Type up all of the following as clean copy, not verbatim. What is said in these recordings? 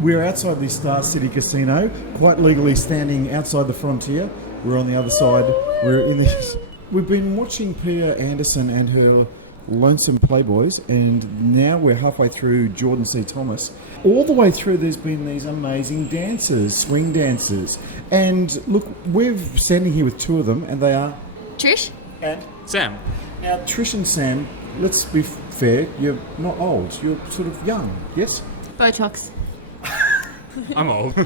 We're outside the Star City Casino, quite legally standing outside the frontier. We're on the other side. We're in this. We've been watching Pia Andersen and her Lonesome Playboys, and now we're halfway through Jordan C. Thomas. All the way through, there's been these amazing dancers, swing dancers. And look, we're standing here with two of them, and they are Trish and Sam. Now, Trish and Sam, let's be fair, you're not old, you're sort of young, yes? Botox. I'm old.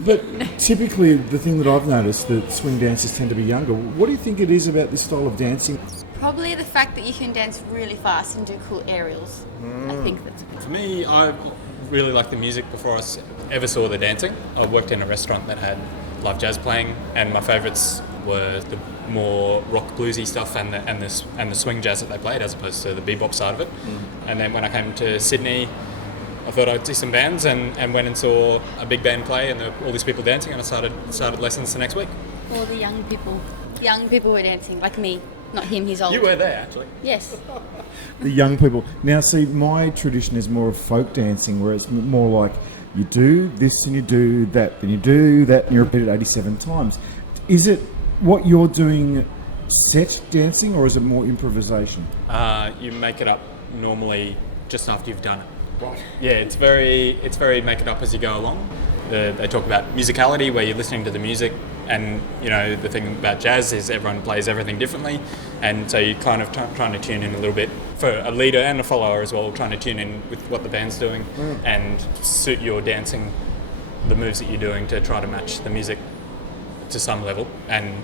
But typically, the thing that I've noticed, that swing dancers tend to be younger. What do you think it is about this style of dancing? Probably the fact that you can dance really fast and do cool aerials. I think that's a bit. For me, I really liked the music before I ever saw the dancing. I worked in a restaurant that had live jazz playing, and my favourites were the more rock bluesy stuff and the swing jazz that they played, as opposed to the bebop side of it. And then when I came to Sydney, I thought I'd see some bands, and went and saw a big band play, and all these people dancing, and I started lessons the next week. All the young people. Young people were dancing, like me. Not him, he's old. You were there, actually. Yes. The young people. Now, see, my tradition is more of folk dancing, where it's more like you do this and you do that, then you do that, and you repeat it 87 times. Is it what you're doing set dancing, or is it more improvisation? You make it up normally just after you've done it. Right. Yeah, it's very make it up as you go along. They talk about musicality, where you're listening to the music, and you know the thing about jazz is everyone plays everything differently, and so you're kind of trying to tune in a little bit for a leader and a follower as well, trying to tune in with what the band's doing and suit your dancing, the moves that you're doing to try to match the music to some level. And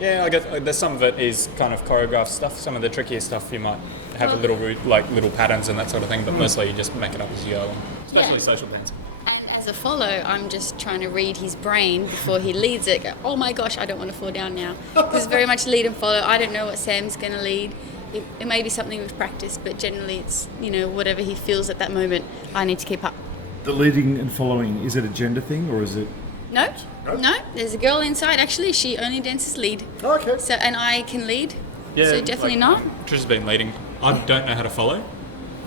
yeah, I guess there's some of it is kind of choreographed stuff. Some of the trickier stuff you might have a little little patterns and that sort of thing, but mostly you just make it up as you go along, especially social dancing. And as a follow, I'm just trying to read his brain before he leads it. Go, oh my gosh, I don't want to fall down now. Because it's very much lead and follow. I don't know what Sam's going to lead. It may be something with practice, but generally it's, whatever he feels at that moment, I need to keep up. The leading and following, is it a gender thing, or is it... No, there's a girl inside, actually. She only dances lead. Oh, okay. So, and I can lead. Yeah, So definitely not. Trish's been leading. I don't know how to follow,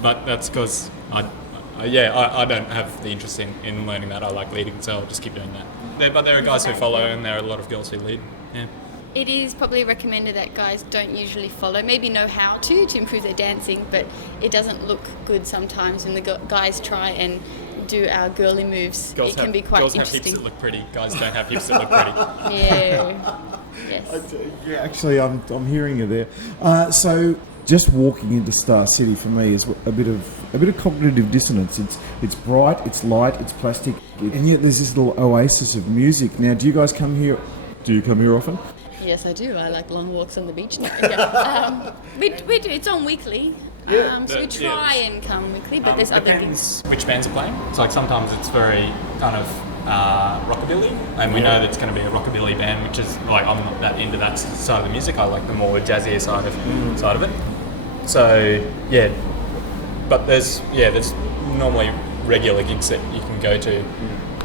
but that's because I don't have the interest in learning that. I like leading, so I'll just keep doing that. But there are guys who follow, and there are a lot of girls who lead. Yeah. It is probably recommended that guys don't usually follow, maybe know how to improve their dancing, but it doesn't look good sometimes when the guys try and do our girly moves. It can be quite interesting. Girls have hips that look pretty. Guys don't have hips that look pretty. Yeah. Yes. Yeah, actually, I'm hearing you there. So just walking into Star City for me is a bit of cognitive dissonance. It's bright, it's light, it's plastic, and yet there's this little oasis of music. Now, do you guys come here? Do you come here often? Yes, I do. I like long walks on the beach. Yeah. We do. It's on weekly. So we try and come weekly, but there's other gigs. Which bands are playing. It's like sometimes it's very kind of rockabilly, and we know that it's going to be a rockabilly band, which is like I'm not that into that side of the music. I like the more jazzier side of it. So yeah, but there's normally regular gigs that you can go to.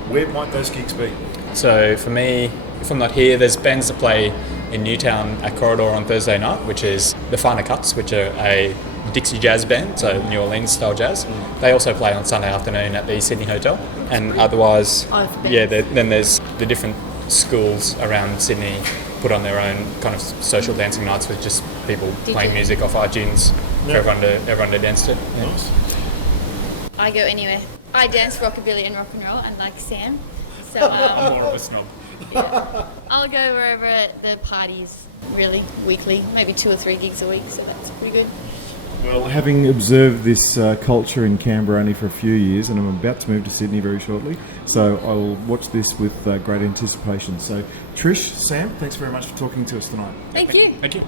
Where might those gigs be? So for me, if I'm not here, there's bands that play in Newtown at Corridor on Thursday night, which is the Finer Cuts, which are a Dixie jazz band, so New Orleans style jazz. They also play on Sunday afternoon at the Sydney Hotel, and otherwise, then there's the different schools around Sydney put on their own kind of social dancing nights with just people playing music off iTunes for everyone to dance to. Yeah. Nice. I go anywhere. I dance rockabilly and rock and roll, unlike Sam. So I'm more of a snob. Yeah. I'll go wherever the parties, really, weekly, maybe 2 or 3 gigs a week, so that's pretty good. Well, having observed this culture in Canberra only for a few years, and I'm about to move to Sydney very shortly, so I'll watch this with great anticipation. So, Trish, Sam, thanks very much for talking to us tonight. Thank you. Thank you.